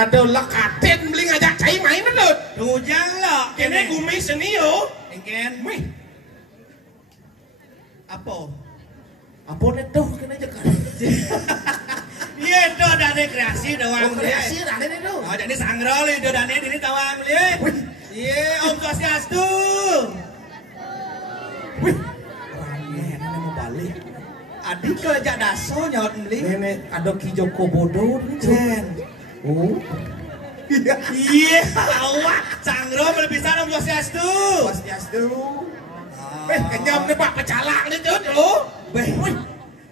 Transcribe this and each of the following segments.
Aduh lekatin beli ngajak cai main dulu. Tujang lo. Kene gumi seni yo. Engken. Wih. Apa? Apa itu kene jekan. Iya itu dane kreasi doang. Kreasi dane itu. Oh jadi sangrol itu dane ini tawang beli. Iya Om Swastiastu. Wih. Orangnya mau balik. Adik kerja daso nyaut beli. Nenek ada Ki Joko Bodo jen. Oh. Iya, awak sangro berpisah Om Swastiastu. Swastiastu. Kenyam nih Pak pecalak nih tuh. Beh,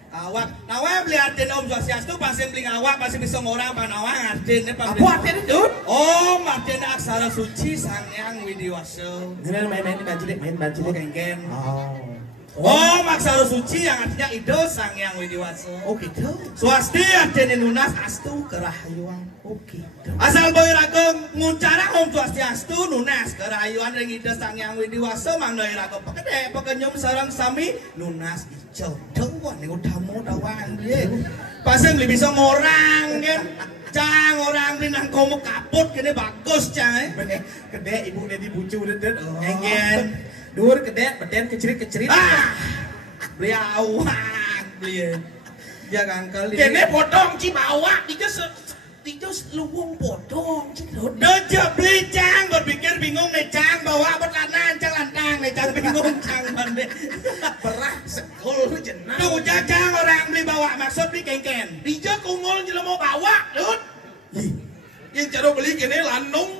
Awak, nawang beli artin Om Swastiastu pasti beli awak pasti bisa ngorang pan nawang artin ini Apa artin itu? Om artin aksara suci Sangyang Widiwasa. Ini main banci deh. Kengken. Oh. Om aksara suci yang artinya Ido Sangyang Widiwasa. Oh gitu. Swasti artinya Nunas Astu Kerahayuan. Oh gitu. Asal boy ragong ngucara Om Swastiastu Nunas Kerahayuan ring Ido Sangyang Widiwasa mang doi ragong pekede pekenyum sareng sami Nunas ijo dewan ning udamu dawang dia. Pasti beli bisa ngorang kan. Cang orang beli nang komo kaput kene bagus cang. Gede ibu dedi bucu dedet. Engen. Dur gede beden kecerit. Beli awak beli. Ya kangkal. Kene potong Cibawa dijus luwung potong cidot. Dojo beli cang berpikir bingung nih cang bawa berlanan cang lantang nih cang bingung cang mande. Berah sekul jenang. Tuh cang orang beli bawa maksud beli kengken. Dijo kungul jelema mau bawa dut. Yang cara beli kene landung.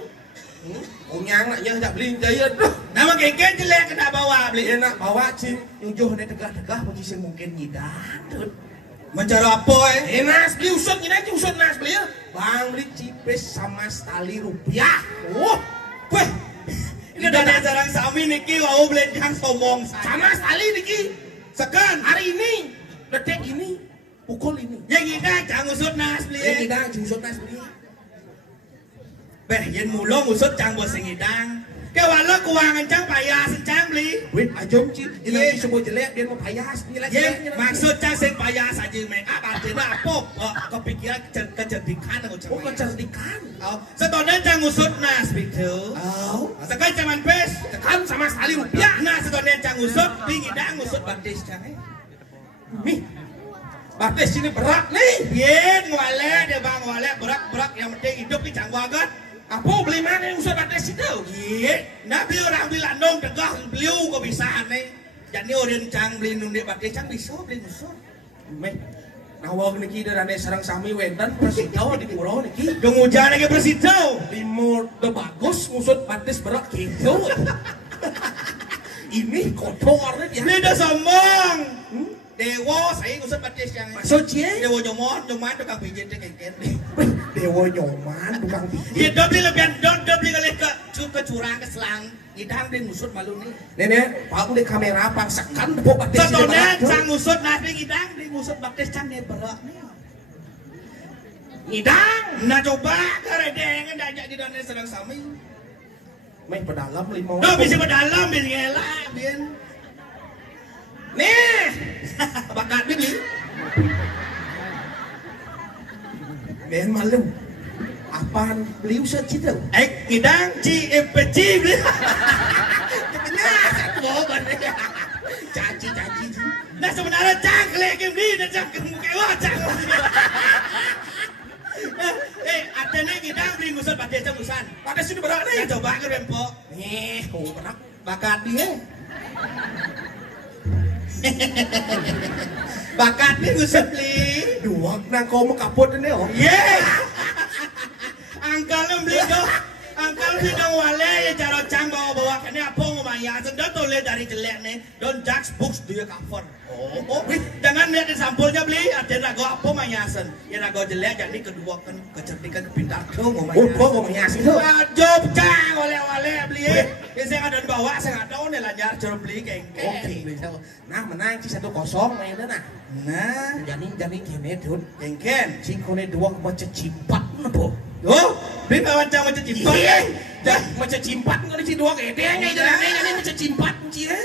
Unyang nak yang tak beli jaya duh. Nama kengken jelek kena bawa beli. Enak bawa cing nyujuh ne tegah-tegah bagi sing mungkin nyidang dut. Mencari apa Nas beli usut nyina usut nas beli ya. Bang beli cipes sama tali rupiah. Oh, weh. Ini dari jarang sami niki wau beli jang somong sama tali niki. Sekan Hari ini, detik ini, pukul ini. yang ida jang usut nas beli. Yang kita usut nas beli. Beh, yen mulung usut jang bos sing idang. Kewala kuangan cang payas cang beli. Wih, ajom ci, ini semua jelek dia mau payas ni lagi. Maksud cang sing payas aja make up artinya apa? Kepikiran kecerdikan aku cang. Oh, kecerdikan. Setone cang usut nas begitu. Sekarang zaman pes Tekan sama sekali rupiah. nah setone cang usut pingidang usut baptis cang. Nih, baptis ini berat nih. Yen ngwale deh bang ngwale berak yang penting hidup di cang banget. Apa beli mana yang usut baptis itu? Iya, nah beli orang beli landong tegah beliau kebiasaan nih. Jadi orang cang beli nundik baptis cang bisa beli usut. Meh, nawag niki darane sarang sami wendan presito di pulau niki. Dong hujan lagi bersito. Timur de bagus musut baptis berat gitu. Ini kotor dia. Ini udah sombong. Dewa saya usut baptis yang Maksud cie? Dewa nyoman tukang pijit deh kengken. Dewa nyoman tukang pijit. Iya dobli lebihan dobli kali ke curang ke selang. Idang deh ngusut malu nih. Nenek, pak udah kamera pangsakan tepuk baptis. Setone cang ngusut nasi idang deh ngusut baptis cang nih berak nih. Ngidang. Nah coba keredengan dajak di dalam sedang sami. Main pedalam limau. Duh bisa berdalam bisa ngelak bian. Nih, bakat beli. Ben malu. Apaan beli usah cita? Idang peci beli. Caci. Nah sebenarnya cang kelihatan beli dan cang kewa cang. Artinya kita beli ngusut pakai cembusan. Pakai sini berak nih. Coba ke rempok. Nih, kau berak. Bakat dia. Bakat nih ngusut beli. Dua nang kau mau kaput ini oh. Ye. Angkal beli dong. Angkal beli dong wale ya cara cang bawa kene apa ngomaya. Sedot oleh dari jelek nih. Don Jack's books dia cover. Oh, jangan lihat sampulnya beli. Ada rago apa manyasen. Ya rago jelek jadi kedua kan kecerdikan kepintar tuh ngomaya. Oh, manyasen tuh. Job cang wale beli. Ya saya ada bawa saya ada nih lancar cara beli kengkeng. Oke. Nah menang ci 1-0 mainnya nah. Nah, Jadi gini tuh. kengken. Cingkone dua baca cimpat nabo. Oh, beli bawa cang macam cimpat. Dah baca cimpat nggak di dua gede nya ini baca cimpat cie.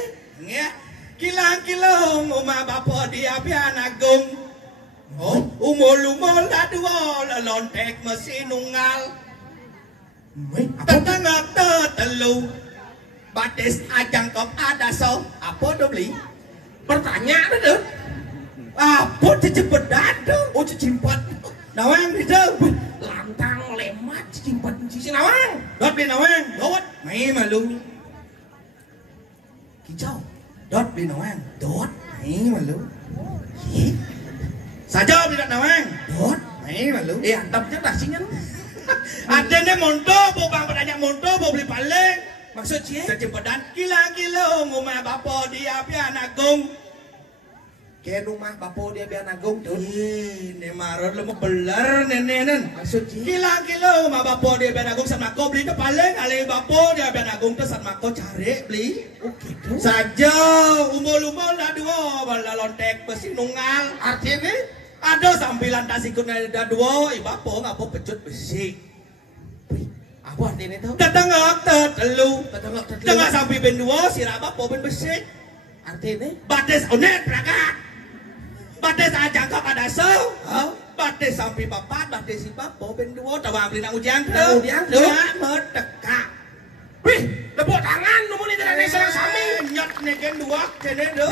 Ya, kilang umah bapak dia pian agung. Oh, umul dua lontek mesin nunggal. Tetangga telu. Batis ajang kop ada so. Apa tu beli? Pertanyaan itu. Apa cepet dadu? Oh cimpat. Nawang itu. Lantang lemat cimpat ci nawang. Dot beli nawang. Dot. Mai malu. Kicau. Dot beli nawang. Dot. Mai malu. Saja beli nawang. Dot. Mai malu. Antapnya nasinya. Adanya monto, bang bertanya monto, beli paling. Maksud cie? Secepetan kilang ngumah bapak dia pian agung. Ke rumah bapo dia biar nagung tuh. Ini marot lo mau beler nenek. Maksud Kilo ma bapo dia biar nagung sama ko beli itu paling alih bapo dia biar nagung tuh sama ko cari beli. oh gitu. Saja umul-umul dah dua bala lontek besi nunggal. Artinya Ada sambilan tas ikut dah dua bapo ngapo pecut besi. apa artinya tuh? Tetengok tetelu. Tetengok Tengah sampai ben dua sirah bapo ben besi. Artinya Bates onet prakat. Bates aja ka pada so. Bates sampai papat, bates si bapo ben dua tawang beli nang ujian tuh. Ya medekak. wih, tepuk tangan nomor ini dari serang sami. Nyot negen dua kene do.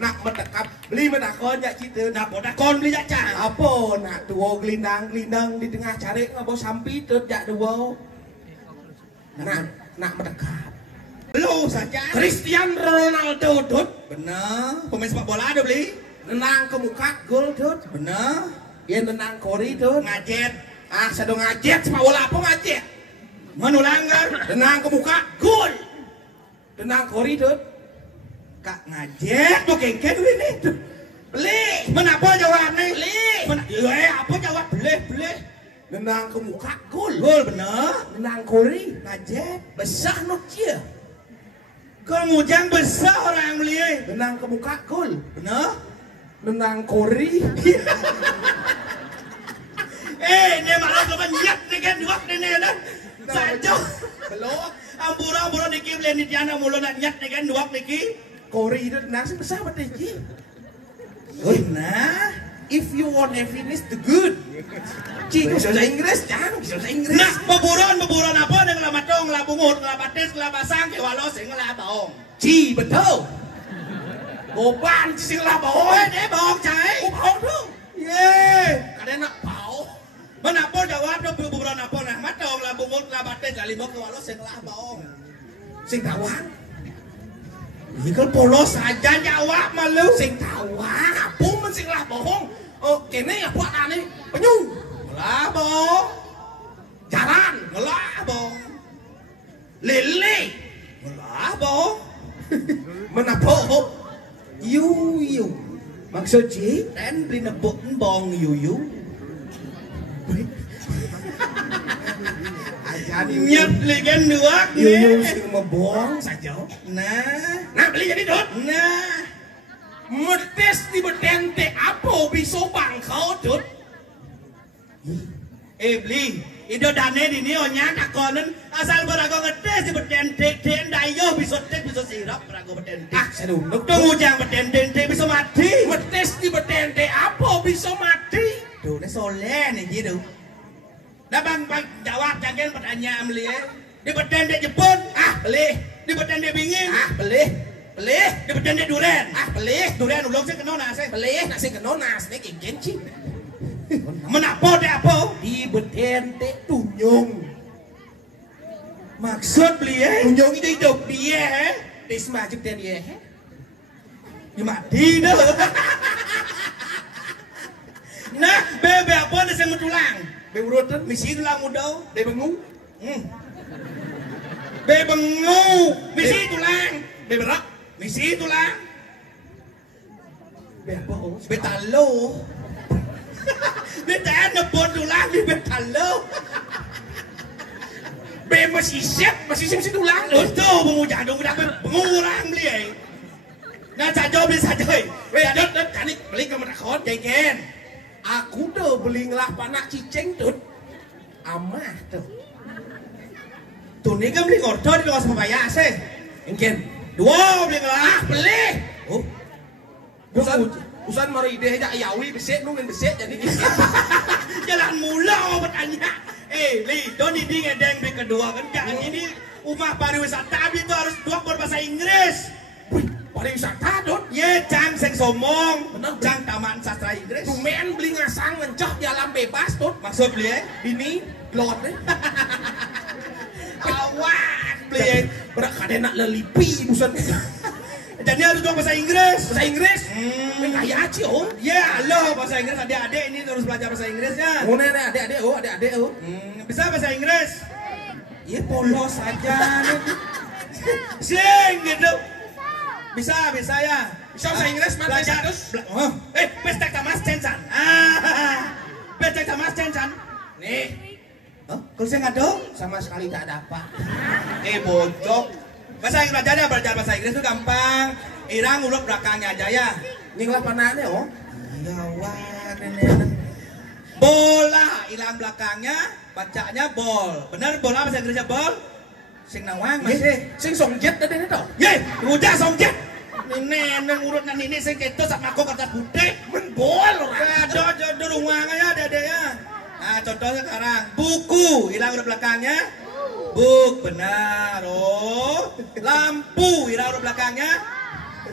Nak mendekap beli mendakon ya cita. Nah poda kon beli jak cang. Apa nak dua gelindang di tengah cari ngabo sampi tut jak dua. Nak mendekap. Lu saja. Cristiano Ronaldo tut. Bener. Pemain sepak bola ada beli. Nenang ke muka gol tut. Bener. Dia nenang kori tut. Ngajet. Sedang ngajet sepak bola apa ngajet? Manu langgar. Nenang ke muka gol. Nenang kori tut. Kak ngajet tuh kengken ini. Beli. Menapa jawabnya? Beli. Apa jawab beli. Nenang ke muka gol. Gol bener. Nenang kori. Ngajet. Besar not dia. Kemujang besar orang beli. Nenang ke muka gol. Bener. Nenang kori. Ini malah kebanyak nih kan dua nih kan. Saja. Belum. Ampura niki beli ni tiana mulu nak nyat nih kan dua niki. Kori itu nasi besar betul ji. Nah, If you want happiness, the good. Ci, bisa bahasa Inggris, jangan bisa bahasa Inggris. nah beburon apa dengan lamatong, labungut, labates, labasang, kewalos, sing labaong. Ci, betul. Goban, sing lah bawa. Dia baong cai. Bawa dong. Ye. Kadang nak bawa. Menapa jawab dong beburon apa nah matong, labungut, labates, lalimok, kewalos, sing labaong. Sing tawang. Ikan polos aja jawab malu. Sing tawang. Apa men sing lah bohong? Oh, kene ya buat aneh. Penyung. Labong. Jaran. Labong. Lele. Labong. Menapa? Yu. Maksud Ci? Dan beli nebuk bong yu. Nyet ligan dua Yu sing mebong saja. Nah beli jadi dot. Nah Metes di bedente apa bisa bangkau dot. Beli Ido dane dini onya kakonen asal berago ngetes di bedente den dayo bisa tek bisa sirap berago bedente. Sedunduk. Tunggu jang bedente bisa mati. Metes di bedente apa bisa mati? Tuh ini soleh nih gitu. Nah bang jawab jangan pertanyaan beli di bedente Jepun beli di bedente bingin Beli. di bedente duren Beli. duren ulung sih kena nasi Beli nasi kenonas nih kengken Ci. menapo deh apa Di bedente tunyung. maksud beli Tunyung itu hidup. dia Tis majuk dan dia. di mati dah nah bebe apa nih saya tulang Beurutan. misi tulang muda Dia bengung. bebengu misi tulang Beberak. misi tulang Bebo. betalo betan nebon tulang di betalo Be masih siap si tulang. itu pengujar dong udah pengurang beli nah saja beli saja Dot kanik beli ke merakon. jengken Aku tuh beli ngelah panak ciceng tuh. Amah tuh. tuh ini kan beli ngordo di luar sama bayar sih Engken. dua beli ngelah Beli. oh Usan mari ide aja yawi besek nungin besek jadi jalan mula bertanya Li don ini ngedeng di kedua kan jangan ini rumah pariwisata itu harus dua berbahasa Inggris pariwisata dot. ye cang seng somong Bener, cang taman sastra Inggris Tumen beli ngasang ngencah di alam bebas tuh. maksud beli Bini lot deh. awak beli Berak kadena lelipi busan. jadi harus dua bahasa Inggris Bahasa Inggris. Kayak aci oh. ya lo bahasa Inggris adik-adik ini harus belajar bahasa Inggris ya Oh nenek adik-adik oh. bisa bahasa Inggris ya polos aja sing gitu bisa ya Bisa bahasa Inggris, belajar. Oh, pestek tamas censan. Pestek tamas censan. Nih. Oh, kalau saya ngadong Sama sekali tak ada apa. bocok. Bahasa Inggris belajar bahasa Inggris itu gampang. Irang urut belakangnya aja ya. Ini lah panahnya, oh. Ya wah, nenek. Bola, ilang belakangnya, bacanya bol. Benar bola bahasa Inggrisnya bol? Sing nawang masih. Sing songjet tadi itu. Ye, udah songjet. Nenek urut ini sing keto sama aku kata bude. Menbol orang. Jodoh rumah ya dede ya. Nah, contohnya sekarang buku, hilang urut belakangnya. Buk, benar. Oh, lampu, hilang urut belakangnya.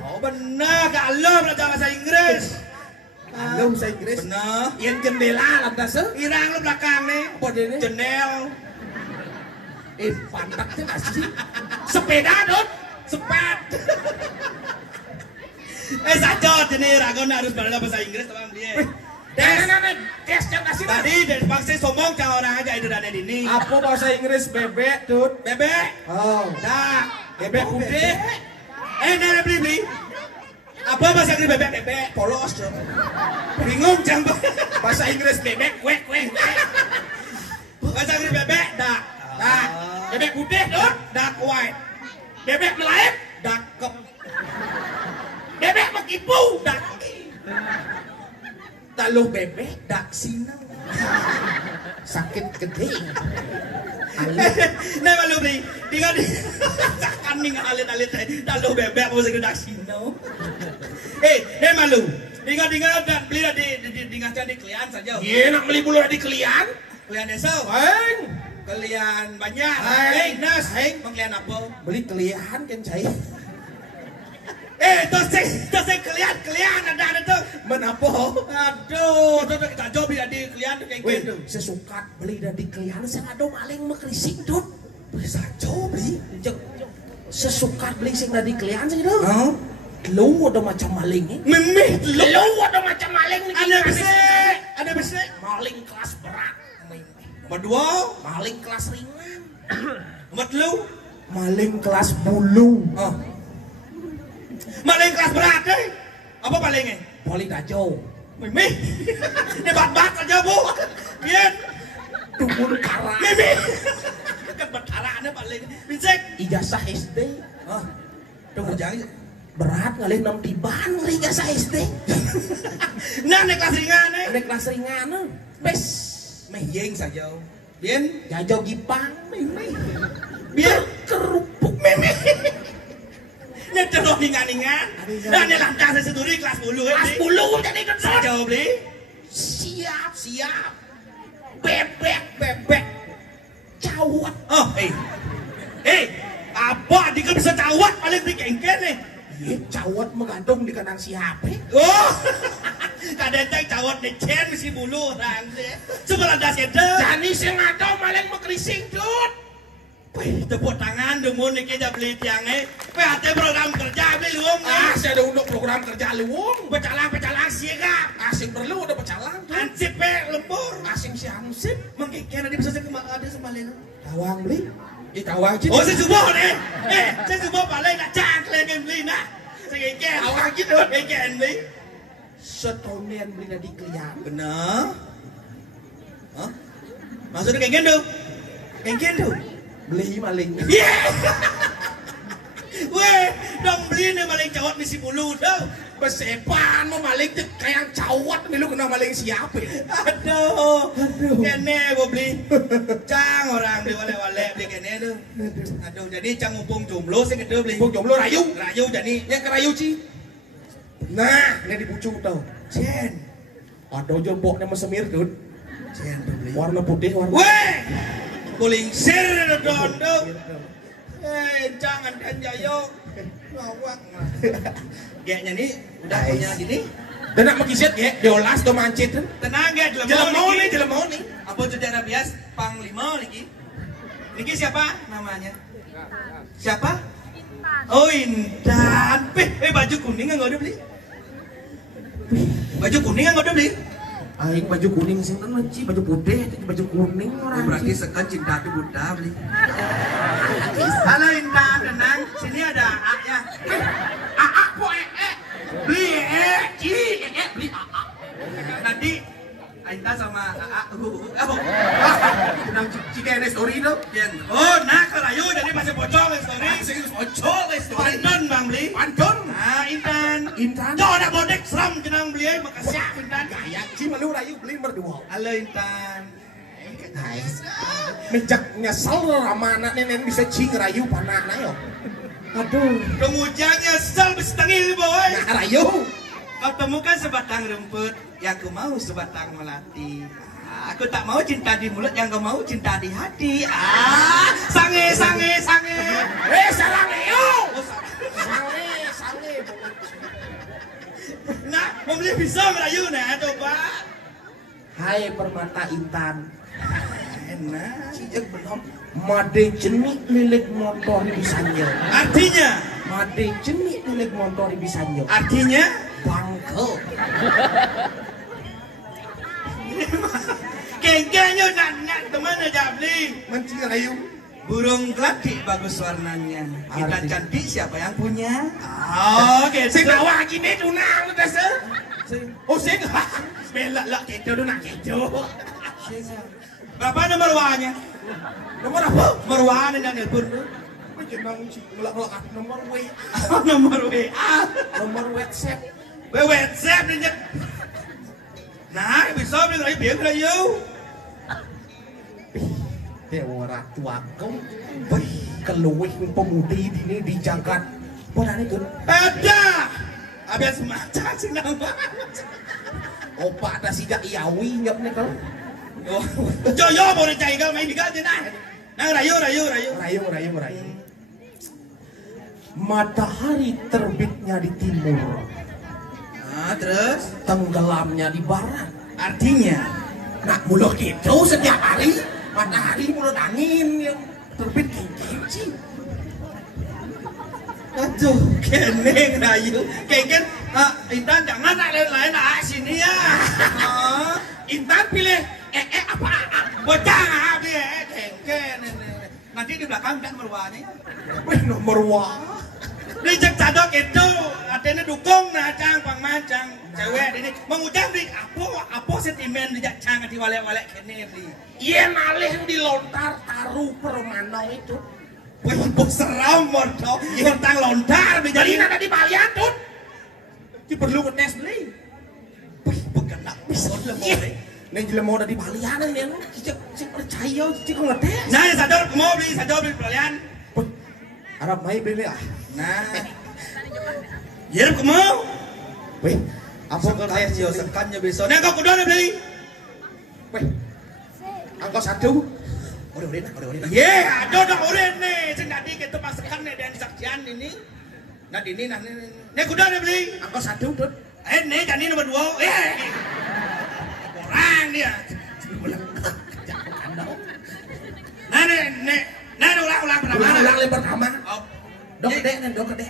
Oh, benar. Kalau belajar bahasa Inggris. Kalau bahasa Inggris. Benar. Yang jendela lantas Hilang urut belakangnya. apa ini? Jendel. Pantaknya nggak sih? Sepeda dong. Sepet. Sajot ini Ragon harus belajar bahasa Inggris teman dia. Tes yang kasih Tadi dari bangsa sombong ke orang aja itu dan ini. apa bahasa Inggris bebek tuh? Bebek. Oh, Dah. bebek putih. Nenek beli. Apa bahasa Inggris bebek? Bebek. Polos dong. Bingung jam. Bahasa Inggris bebek, wek. Bahasa Inggris bebek. Dak. Nah, bebek putih tuh. Dak white. Bebek melayu. Dak kep. Bebek mekipu. Dak. Taluh bebek. Dak sinau. Sakit gede. Nih malu beli, tinggal di kan nih alit-alit taluh bebek mau segera sino. Nih malu, tinggal dan beli di di klien saja. Iya, nak beli bulu di klian. Klien desa, Heng, klien banyak. Nas, klien apa? beli klian kan cai. Terus klien ada tuh. Menapa? Aduh, terus kita coba di klien tuh kayak Weh, gitu. sesukat beli dan di klian saya ada maling mekrising dud. Bisa coba beli. Sesukat beli sing dari klian sih dud. Oh, Lu ada macam malingnya. memeh Lu ada macam maling nih. ada besi. Maling kelas berat. Nomor 2, Maling kelas ringan. nomor 3. Maling kelas bulu. Oh. Maling kelas berat deh. Apa palingnya? Maling dajo. Mimi. Ini bat-bat aja bu. Biar. Dukun kara. Mimi. Kan berkaraannya paling. Bincek. Ijazah SD. Oh. Tunggu jangan. Berat ngalih 6 tiban ngeri ijazah SD. Nah naik kelas ringan nih. Ada kelas ringan. Bes. Meyeng saja. Biar. Jajo gipang. Mimi. Biar. Kerupuk. Mimi. Ini terus ningan-ningan. Dan ini lantas seseduri kelas 10. Kelas bulu jadi kan Saja beli. Siap. Bebek. Cawat. Oh, apa dia bisa cawat paling dikengken nih. Iya, cawat mengandung di kanan siapa? Oh, kadang cawat di cen mesti bulu orang deh. Sebelah das itu. Jani sing ada maling mekrising dud. Tepuk tangan demun nih kita beli tiangnya. Hati program kerja beli luang. Saya ada untuk program kerja luwung. Pecalang siap. Asing perlu ada pecalang. Ansip lembur. Asing si ansip. Mengkikian ada bisa ada semalin. Tawang beli. Tawang aja. Oh, saya subuh nih. Saya subuh balik nak cangkle beli nak. Saya kikian. Tawang gitu. Kikian beli. Setonian beli dari klien. Benar. Hah? Maksudnya kayak gitu? Kayak gitu? Beli maling. Yeah! Weh, dong beli nih maling cawat misi bulu dong. Besepan mau maling tuh kayak cawat nih lu kena maling siapa? Aduh. Kene gue beli. Cang orang beli wale-wale beli kene tuh. Aduh, jadi cang ngumpung jomblo sih gitu beli. Bung jomblo rayu. Rayu jadi. Yang ke rayu ci. Nah, ini dibucung tau. Cen. Ada jomboknya mesemir dud. Cen tuh beli. Warna putih warna. Weh! Kuling sir dong. Jangan kan jayo. Ngawak. Kayaknya nih udah punya gini. Dan nak mengiset ya, diolas do mancit. Tenang ya, Jelemau nih. Apa sejarah bias Panglima niki? Niki siapa namanya? Siapa? Oh Intan. Baju kuning nggak udah beli? Baju kuning nggak udah beli? Aing baju kuning sing kan ci baju putih, baju kuning orang. Berarti sekan cinta tuh Buddha beli. Halo Intan, tenang. Sini ada A ya. A po Nang cika ini story itu. Oh, nah kerayu jadi masih bocor story. Masih bocor story. Pantun bang beli. Pantun. Nah, Intan. Intan. Jo nak bodek seram jenang beli makasih Intan. Gaya sih malu rayu beli berdua. Halo Intan. Nice. Menjak nyesel sama anak nenek bisa cing rayu panaknya yo. Aduh. Kemudian nyesel bestengil boy. Nah rayu. Kau temukan sebatang rumput yang ku mau sebatang melati. Aku tak mau cinta di mulut yang kau mau cinta di hati. Sange. Salange yo. Sange. Nah, mau beli bisa melayu nah coba. Hai permata Intan. Enak. Cijek belum. Made jenik lilik motor bisa nyo. Artinya? Made jenik lilik motor bisa nyo. Artinya? Bangke. Kengkengnya nak teman aja beli. Mencing rayu. Burung keladi bagus warnanya. Kita cantik siapa yang punya? Oke. Sing awak gini tunang desa. Oh sing. Bela lah kedo tunang kedo. Berapa nomor WA-nya? Nomor apa? Nomor WA dan telepon tuh. Jenang melak-melak nomor WA. Nomor WA. Nomor WhatsApp. WhatsApp nih. Nah, bisa beli lagi biar rayu. Dewa ratu aku. Keluih pemudi ini di jagat. Padahal itu. Ada. Abis semacam sih nama. Opa ada sijak iawi nyok nih kau. Yo boleh cari kau main di kau jenah. Nah rayu. Matahari terbitnya di timur. Nah terus Tenggelamnya di barat. artinya Nak mulut itu setiap hari matahari mulut angin yang terbit kincin. aduh keneng rayu kengken Intan jangan lain sini ya. Intan pilih apa? Bocah dia kengken nanti di belakang kan merwanya. Nomor wah. Beli cek cadok itu artinya dukung nah cang pangmancang cewek ini mengucap di apa sentimen di cang di walek-walek kene beli. Iya malih dilontar taruh permano itu. Wih bos seram mordo lontang lontar Jadi ada di Balian tuh. Ki perlu ngetes beli. Wih bekenak pisau lemore. Nih jelema ada di Balian nih lu. Cik percaya cik ngetes. Nah sadar mau beli pelayan. Arab mai beli ah. Nah. Yerep kemau. Wih, Apa kaya sih sekannya besok. Nah kau kudu beli. wih. Angkos satu. Udah. Ye, ada urin nih. Sing tadi kita paskan nih dan saksian ini. Nah ini nih kudu beli. Angkos satu tuh. Nih jadi nomor 2. Orang dia. Nah ulang pertama. Ulang pertama. Dok gede.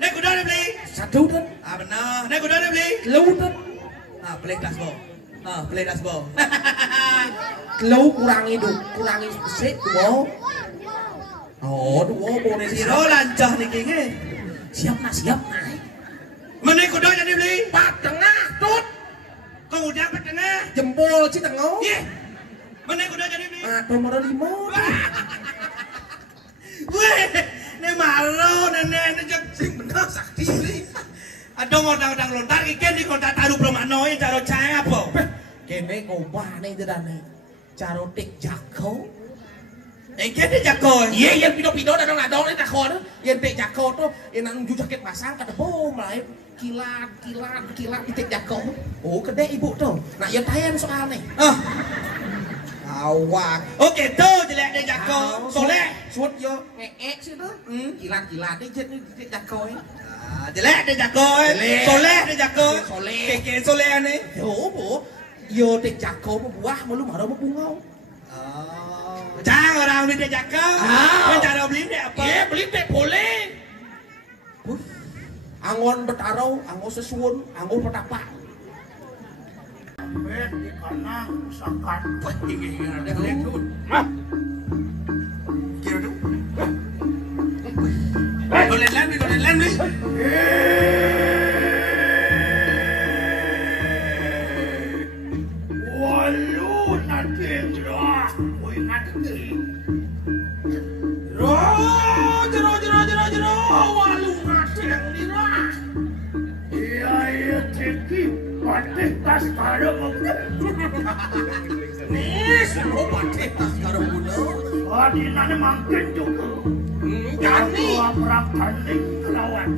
Nih kudu beli. Satu tuh. Benar. Nih kudu beli. Lu tuh. Play dashboard. Lu kurangi sik dua. Oh, dua boleh Siro lancah nih kayaknya. Siap nah. Mana kudu jadi beli? Pat tengah tut. Kemudian ke tengah. Jempol ci tengah. Iya. Mana kudu jadi beli? Nomor 5. Weh, ini malu nenek sing bener sakti beli. Ada ngondang-ngondang lontar ikan di kontak taruh permanoi caro caya apa? Kene ngobah nih dedane. Caro tik jako. Ikan di jako. Iya, yang pido-pido dan ngadong nih tako tuh. Yang tik jako tuh, yang nangju jaket pasang kata bom lah. Kilat di tik jako. Oh, gede ibu tuh. Nah, yang tayan soal nih. Awak. Oke tuh jelek di jako. Soleh. Suut yo ngeek sih tuh. Kilat nih jet nih di tik jako ya. Jelek di jako. Soleh di jako. Soleh. Keke soleh nih. Yo, bu. Yo tik jako buah malu marah mau bungau. Jangan orang beli di jako. Cara beli di apa? Iya, beli deh boleh. Angon bertaruh, angon sesuun, angon petapa. Di kanan usahakan Ada lekut. Dolen beli. Walun Adinane mangkin juga. Gani. Perang tanding lawan.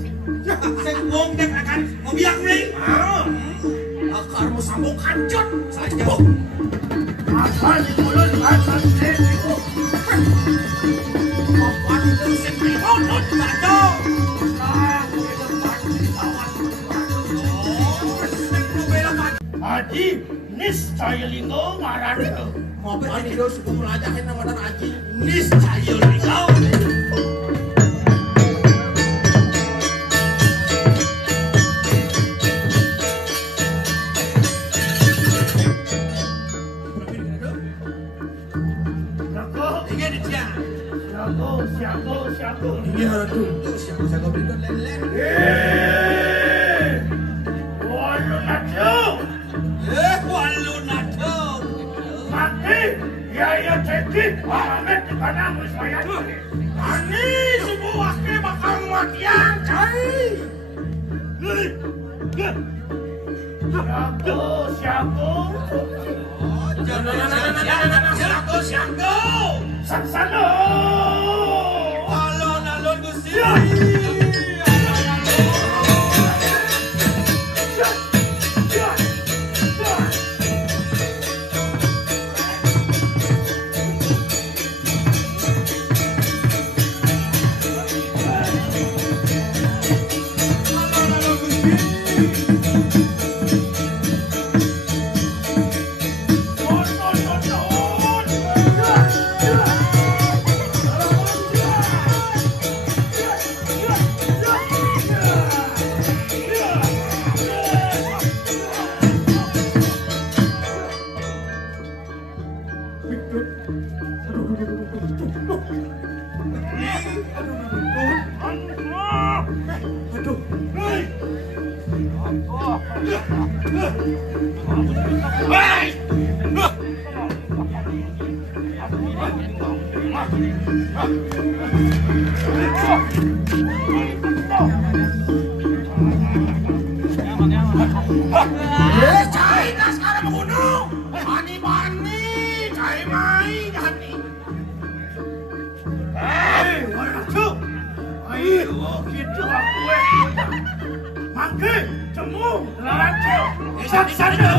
Saya wong dek akan ngobiak nih. Akarmu sambung kancut. Saja. Apa di mulut akan itu? Apa itu sendiri honot bado. Adi niscaya linggo marane. Mobil ini do sebelum melajahin nama dan aji niscaya linggo. Siapa? Ini harus tuh siapa berikut len-len. Walu nado. Mati, ya cekik, pamit di panang saya. Ani semua ke bakal matian cai. Siapa? Siago. Saksano. Alon Gusti. Cai tas sekarang mengunung. Mani, cai mai jani. Waduh. Ayo, gitu aku. Mangke, cemu, laracu. Saksano.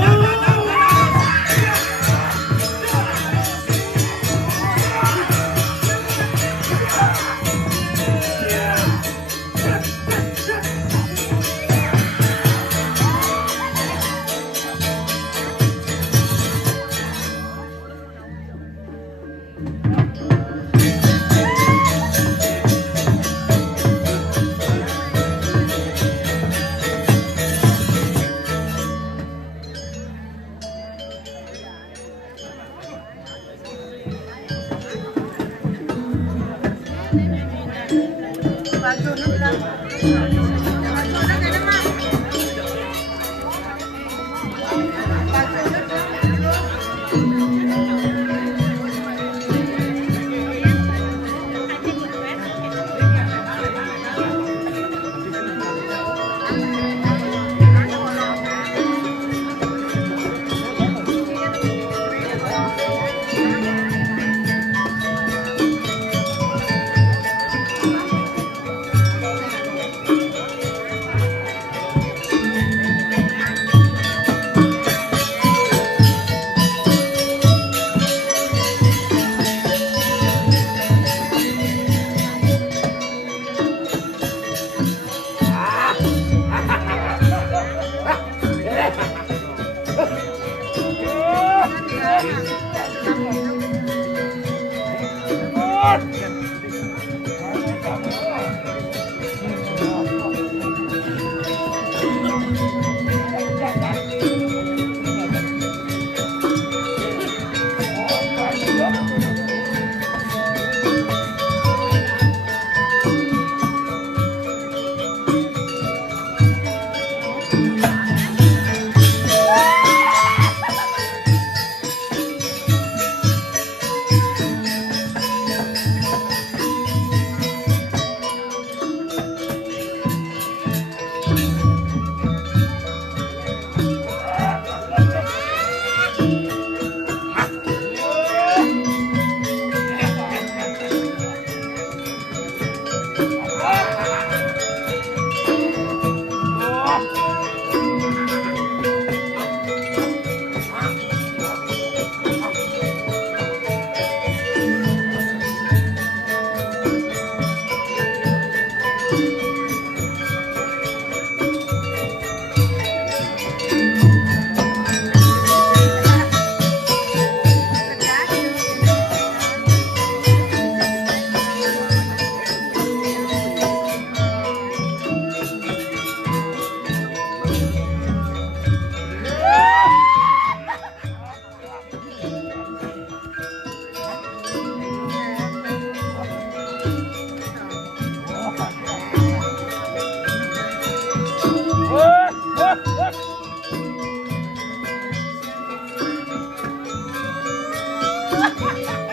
Iya.